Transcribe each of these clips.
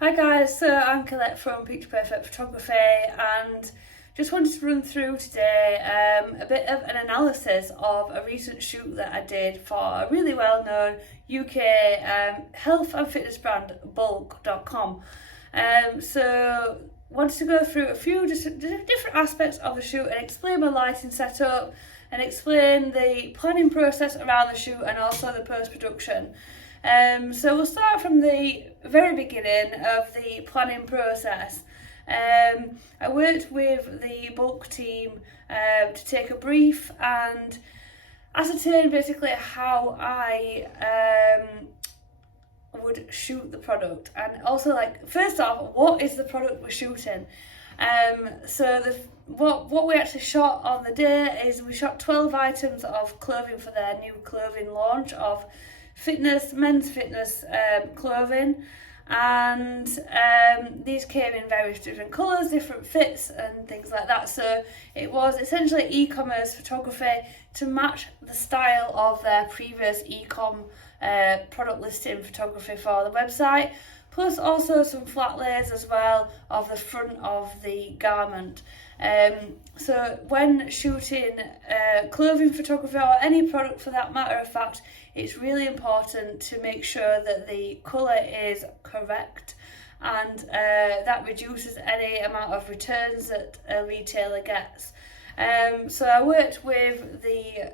Hi guys, so I'm Colette from Picture Perfect Photography and just wanted to run through today a bit of an analysis of a recent shoot that I did for a really well-known UK health and fitness brand, bulk.com. So wanted to go through a few different aspects of the shoot and explain my lighting setup and explain the planning process around the shoot and also the post-production. So we'll start from the very beginning of the planning process. I worked with the bulk team to take a brief and ascertain basically how I would shoot the product, and also first off, what is the product we're shooting. What we actually shot on the day is we shot 12 items of clothing for their new clothing launch of men's fitness clothing, and these came in various different colours, different fits and things like that. So it was essentially e-commerce photography to match the style of their previous e-com product listing photography for the website, plus also some flat lays as well of the front of the garment. So when shooting clothing photography, or any product for that matter of fact, it's really important to make sure that the colour is correct, and that reduces any amount of returns that a retailer gets. So I worked with the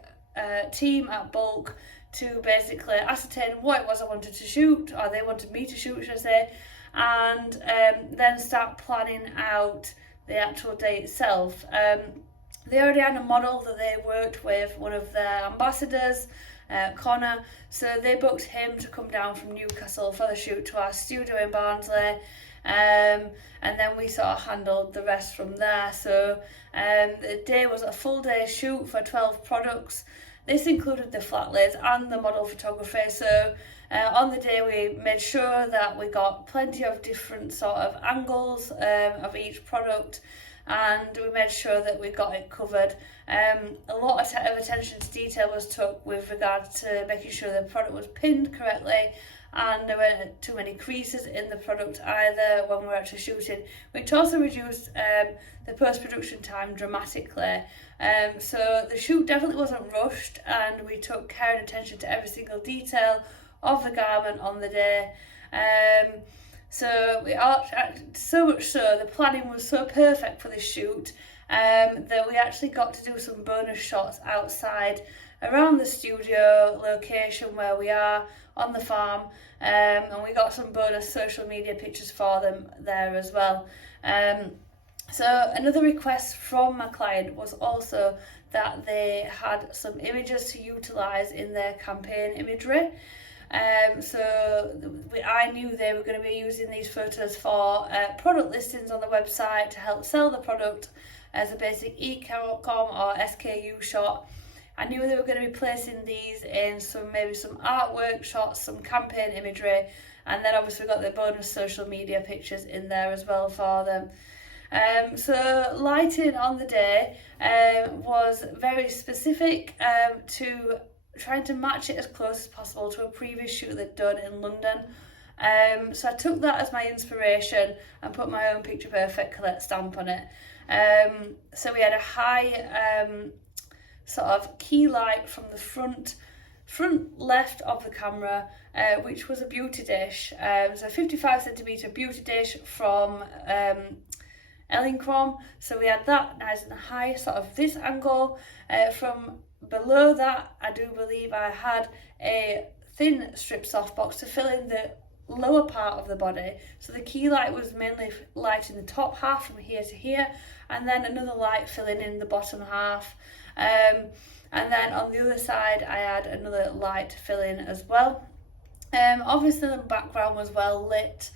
team at Bulk to basically ascertain what it was I wanted to shoot, or they wanted me to shoot, should I say, and then start planning out the actual day itself. They already had a model that they worked with, one of their ambassadors, Connor, so they booked him to come down from Newcastle for the shoot to our studio in Barnsley, and then we sort of handled the rest from there. So the day was a full day shoot for 12 products. This included the flat lays and the model photography. So on the day we made sure that we got plenty of different sort of angles of each product, and we made sure that we got it covered. A lot of attention to detail was took with regard to making sure the product was pinned correctly, and there weren't too many creases in the product either when we were actually shooting, which also reduced the post-production time dramatically. So the shoot definitely wasn't rushed, and we took care and attention to every single detail of the garment on the day. So much so, the planning was so perfect for this shoot that we actually got to do some bonus shots outside around the studio location where we are on the farm, and we got some bonus social media pictures for them there as well. So another request from my client was also that they had some images to utilise in their campaign imagery. I knew they were going to be using these photos for product listings on the website to help sell the product as a basic e-com or SKU shot. I knew they were going to be placing these in maybe some artwork shots, some campaign imagery, and then obviously we got the bonus social media pictures in there as well for them. So lighting on the day was very specific to trying to match it as close as possible to a previous shoot they'd done in London. So I took that as my inspiration and put my own Picture Perfect Colette stamp on it. So we had a high sort of key light from the front left of the camera, which was a beauty dish. So a 55cm beauty dish from Ellincrom. So we had that nice and high, sort of this angle. From below that, I do believe I had a thin strip softbox to fill in the lower part of the body. So the key light was mainly lighting the top half from here to here, and then another light filling in the bottom half. And then on the other side, I had another light to fill in as well. Obviously the background was well lit.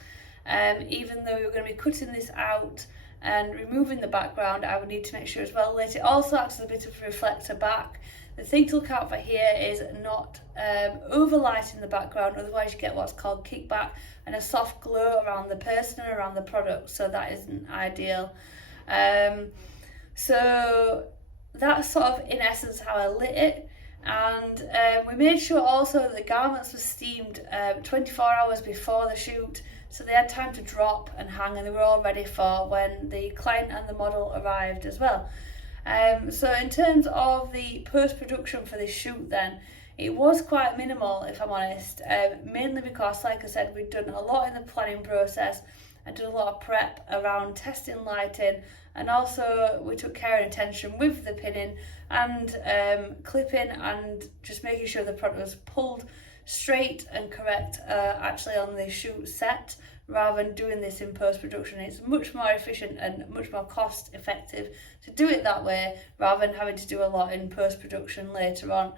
Even though we were going to be cutting this out and removing the background, I would need to make sure it's well lit. It also acts as a bit of a reflector back. The thing to look out for here is not overlighting the background, otherwise you get what's called kickback and a soft glow around the person and around the product, so that isn't ideal. So that's sort of in essence how I lit it. And we made sure also that the garments were steamed 24 hours before the shoot so they had time to drop and hang, and they were all ready for when the client and the model arrived as well. So in terms of the post-production for this shoot then, it was quite minimal, if I'm honest, mainly because, like I said, we'd done a lot in the planning process and done a lot of prep around testing lighting, and also we took care and attention with the pinning and clipping and just making sure the product was pulled straight and correct actually on the shoot set, rather than doing this in post-production. It's much more efficient and much more cost effective to do it that way rather than having to do a lot in post-production later on.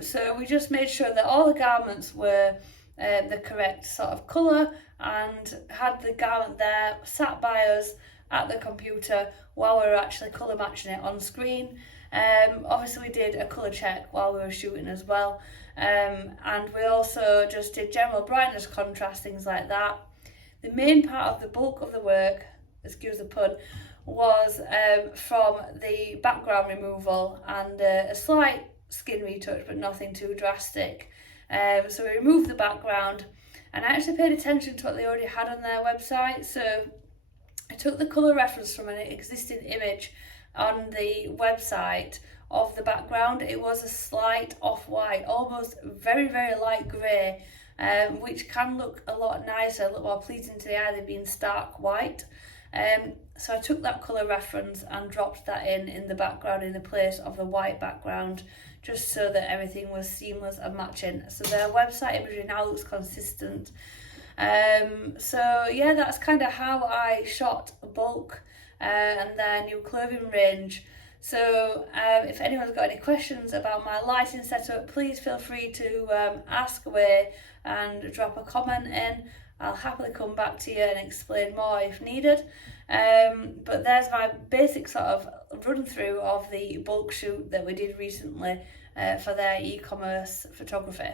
So we just made sure that all the garments were the correct sort of colour, and had the garment there sat by us at the computer while we were actually colour matching it on screen. Obviously we did a colour check while we were shooting as well, and we also just did general brightness, contrast, things like that. The main part of the bulk of the work, excuse the pun, was from the background removal and a slight skin retouch, but nothing too drastic. So we removed the background, and I actually paid attention to what they already had on their website. So I took the colour reference from an existing image on the website of the background. It was a slight off-white, almost very, very light grey, which can look a lot nicer, a lot more pleasing to the eye than being stark white. So I took that colour reference and dropped that in the background in the place of the white background, just so that everything was seamless and matching. So their website imagery now looks consistent. So yeah, that's kind of how I shot bulk and their new clothing range. So if anyone's got any questions about my lighting setup, please feel free to ask away and drop a comment in. I'll happily come back to you and explain more if needed. But there's my basic sort of run through of the bulk shoot that we did recently for their e-commerce photography.